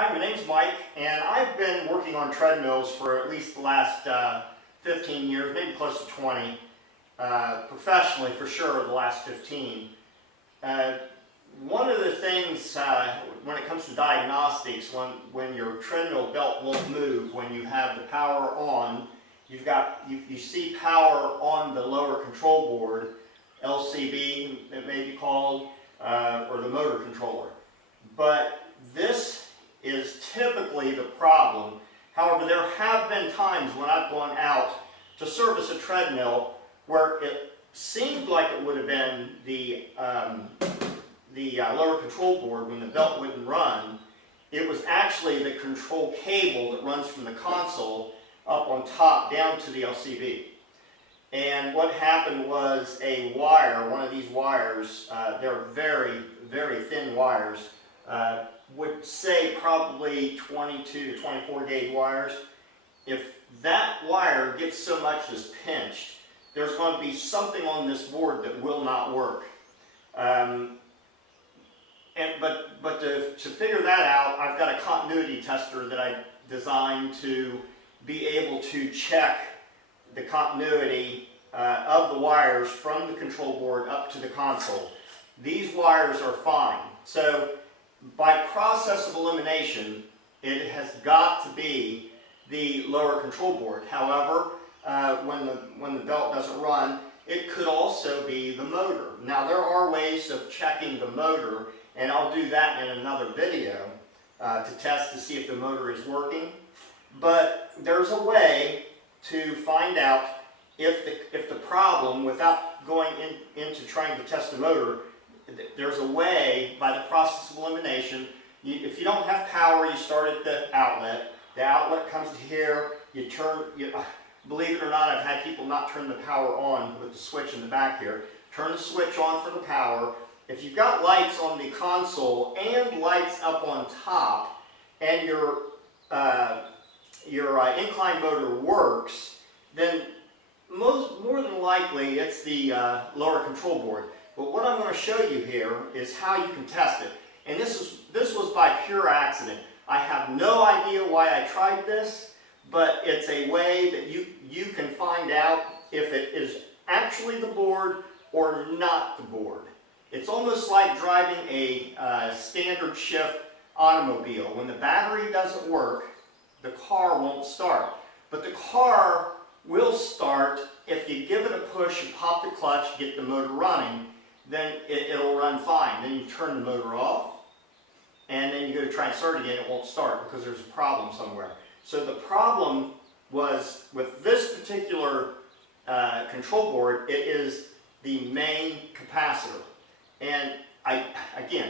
Hi, my name's Mike, and I've been working on treadmills for at least the last 15 years, maybe close to 20. Professionally, for sure, the last 15. One of the things when it comes to diagnostics, when your treadmill belt won't move, when you have the power on, you see power on the lower control board, LCB it may be called, or the motor controller. But this is typically the problem. However, there have been times when I've gone out to service a treadmill where it seemed like it would have been the lower control board when the belt wouldn't run. It was actually the control cable that runs from the console up on top down to the LCB. And what happened was a wire, one of these wires, they're very, very thin wires, would say probably 22 to 24 gauge wires. If that wire gets so much as pinched, there's going to be something on this board that will not work. But to figure that out, I've got a continuity tester that I designed to be able to check the continuity of the wires from the control board up to the console. These wires are fine. So by process of elimination, it has got to be the lower control board. However, when the belt doesn't run, it could also be the motor. Now there are ways of checking the motor, and I'll do that in another video to test to see if the motor is working. But there's a way to find out if the problem, without going into trying to test the motor, there's a way by the process of elimination. If you don't have power, you start at the outlet comes to here, you turn, believe it or not, I've had people not turn the power on with the switch in the back here. Turn the switch on for the power. If you've got lights on the console and lights up on top, and your incline motor works, then more than likely it's the lower control board. But what I'm going to show you here is how you can test it. And this was by pure accident. I have no idea why I tried this, but it's a way that you can find out if it is actually the board or not the board. It's almost like driving a standard shift automobile. When the battery doesn't work, the car won't start. But the car will start if you give it a push and pop the clutch, get the motor running, then it'll run fine. Then you turn the motor off, and then you go to try and start again, it won't start because there's a problem somewhere. So the problem was with this particular control board, it is the main capacitor. And I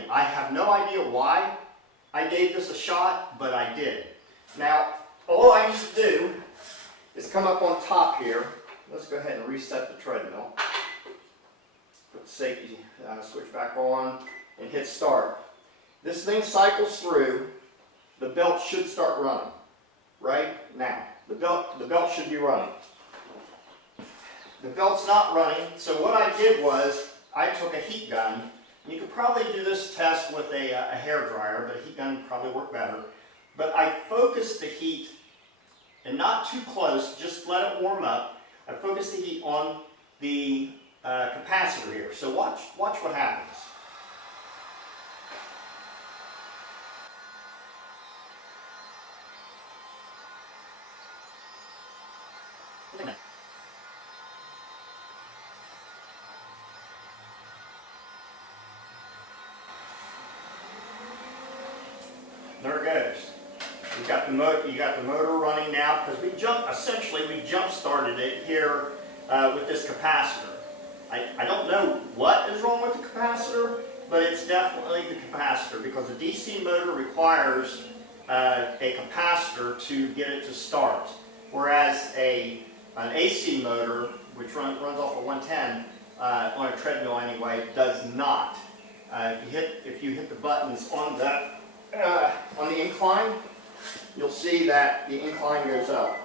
have no idea why I gave this a shot, but I did. Now, all I need to do is come up on top here. Let's go ahead and reset the treadmill. Put the safety switch back on and hit start. This thing cycles through. The belt should start running. Right now, the belt should be running. The belt's not running, so what I did was I took a heat gun. You could probably do this test with a hair dryer, but a heat gun would probably work better. But I focused the heat, and not too close, just let it warm up. I focused the heat on the capacitor here. So watch what happens. There it goes. You got the motor running now because we jump started it here with this capacitor. I don't know what is wrong with the capacitor, but it's definitely the capacitor because a DC motor requires a capacitor to get it to start, whereas an AC motor, which runs off of 110 on a treadmill anyway, does not. If you hit the buttons on the incline, you'll see that the incline goes up.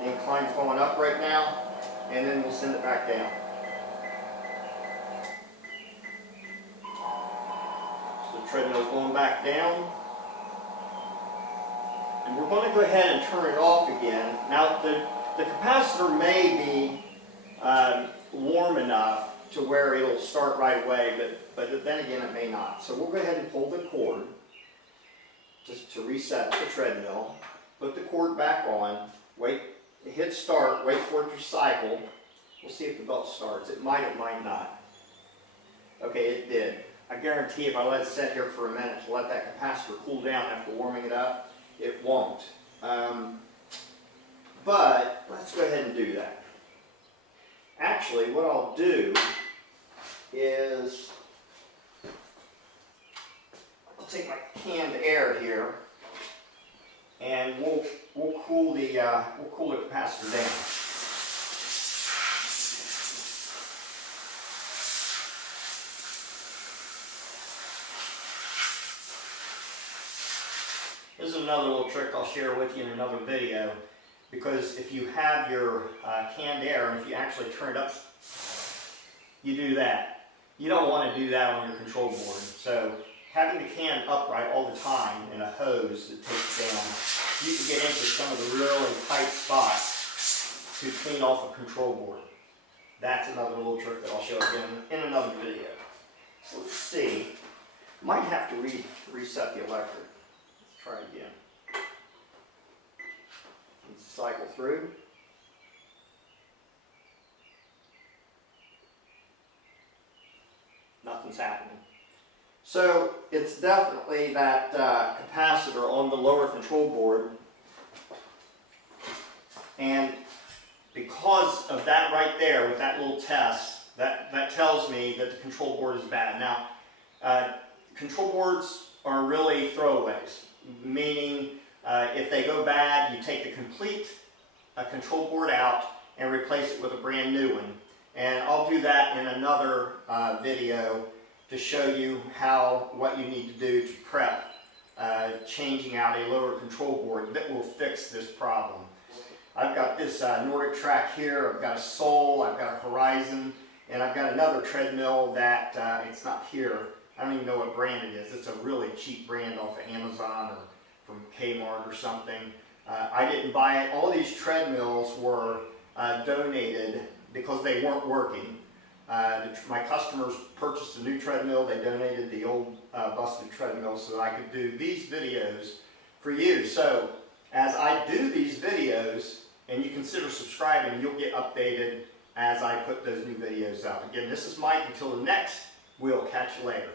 The incline's going up right now, and then we'll send it back down. So Treadmill's going back down. And we're going to go ahead and turn it off again. Now the capacitor may be warm enough to where it'll start right away, but then again it may not. So we'll go ahead and pull the cord just to reset the treadmill. Put the cord back on, wait, hit start, wait for it to cycle. We'll see if the belt starts. It might not. Okay, it did. I guarantee if I let it sit here for a minute to let that capacitor cool down after warming it up, it won't. But let's go ahead and do that. Actually, what I'll do is I'll take my canned air here, and we'll cool the capacitor down. This is another little trick I'll share with you in another video, because if you have your canned air and if you actually turn it up, you do that. You don't want to do that on your control board. So having the can upright all the time and a hose that takes down, you can get into some of the really tight spots to clean off a control board. That's another little trick that I'll show again in another video. So let's see. Might have to reset the electric. Try again. Needs to cycle through. Nothing's happening. So it's definitely that capacitor on the lower control board, and because of that right there with that little test, that tells me that the control board is bad. Now, control boards are really throwaways. Meaning, if they go bad, you take the complete control board out and replace it with a brand new one. And I'll do that in another video to show you what you need to do to prep changing out a lower control board that will fix this problem. I've got this Nordic track here, I've got a Soul, I've got a Horizon, and I've got another treadmill that it's not here. I don't even know what brand it is. It's a really cheap brand off of Amazon or from Kmart or something. I didn't buy it. All these treadmills were donated because they weren't working. My customers purchased a new treadmill. They donated the old busted treadmill so that I could do these videos for you. So as I do these videos, and you consider subscribing, you'll get updated as I put those new videos out. Again, this is Mike. Until the next, we'll catch you later.